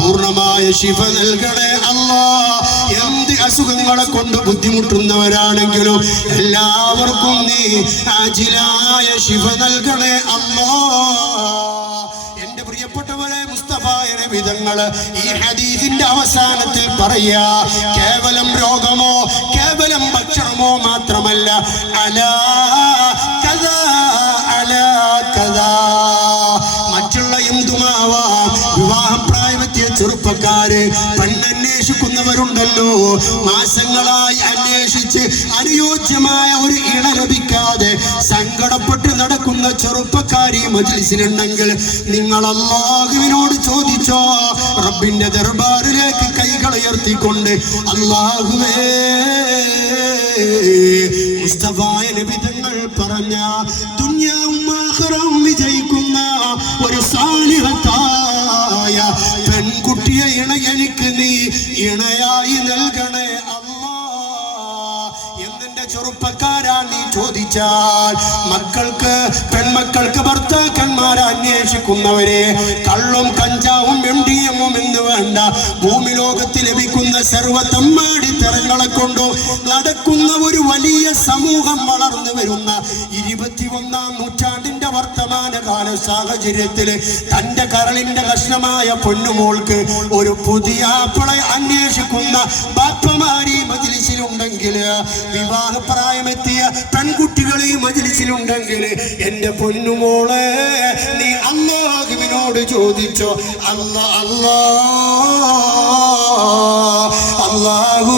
പൂർണ്ണമായ ശിഫ നൽകണേ അല്ലാഹ്. എന്ത് അസുഖങ്ങളെ കൊണ്ട് ബുദ്ധിമുട്ടുന്നവരാണെങ്കിലും എല്ലാവർക്കും നീ ആജിലായ ശിഫ നൽകണേ അല്ലാഹ്. എന്റെ പ്രിയപ്പെട്ടവരെ, മുസ്തഫായ നബി തങ്ങൾ ഈ ഹദീസിന്റെ അവസാനത്തിൽ പറയാ, കേവലം രോഗമോ കേവലം ഭക്ഷണമോ മാത്രമല്ല, അലാ കദാ അലാ കദാ, മറ്റുള്ള എന്തുമാവാം. വിവാഹപ്രായമെത്തിയ ചെറുപ്പക്കാര് പെണ്ണന്വേഷിക്കുന്നവരുണ്ടല്ലോ, മാസങ്ങളായി അന്വേഷിച്ച് അനുയോജ്യമായ ഒരു ഇണ ലഭിക്കാതെ സങ്കടപ്പെട്ട് നടക്കുന്ന ചെറുപ്പക്കാരി മജ്ലിസിലുണ്ടെങ്കിൽ നിങ്ങൾ അല്ലാഹുവിനോട് ചോദിച്ചോ. റബ്ബിന്റെ ദർബാറിലേക്ക് കൈകൾ ഉയർത്തിക്കൊണ്ട്, അല്ലാഹുവേ, മുസ്തഫായ നബി തങ്ങൾ പറഞ്ഞ ദുനിയാവും ആഖിറവും വിജയിക്കുന്ന ഒരു സാലിഹത്തായ പെൺകുട്ടിയെ എനിക്ക് നീ ഇണയായി നൽകണേ അല്ലാഹ് എന്നെ ചെറുപ്പക്കാരാ നീ ചോദിച്ചാൽ, മക്കൾക്ക് പെൺമക്കൾക്ക് ഭർത്താക്കന്മാരെ അന്വേഷിക്കുന്നവരെ കള്ളും കഞ്ചാവും എംഡിഎമ്മും എന്ന് വേണ്ട, ഭൂമി ലോകത്ത് ലഭിക്കുന്ന സർവ്വ തമ്മാടിത്തരങ്ങളെ കൊണ്ടും നടക്കുന്ന ഒരു വലിയ സമൂഹം വളർന്നു വരുന്ന 21-ാം നൂറ്റാണ്ടിന്റെ വർത്തമാനകാല സാഹചര്യത്തിൽ തന്റെ കരളിന്റെ കഷ്ണമായ പൊന്നുമോൾക്ക് ഒരു പുതിയ ആപ്പിളെ അന്വേഷിക്കുന്ന ബാപ്പമാരി മജ്ലിസിലുണ്ടെങ്കിൽ, വിവാഹപ്രായമെത്തിയ പെൺകുട്ടികൾ ഈ മജ്ലിസിലുണ്ടെങ്കിൽ, എന്റെ പൊന്നുമോളെ നീ അല്ലാഹുവിനോട് ചോദിച്ചോ. അല്ലാഹു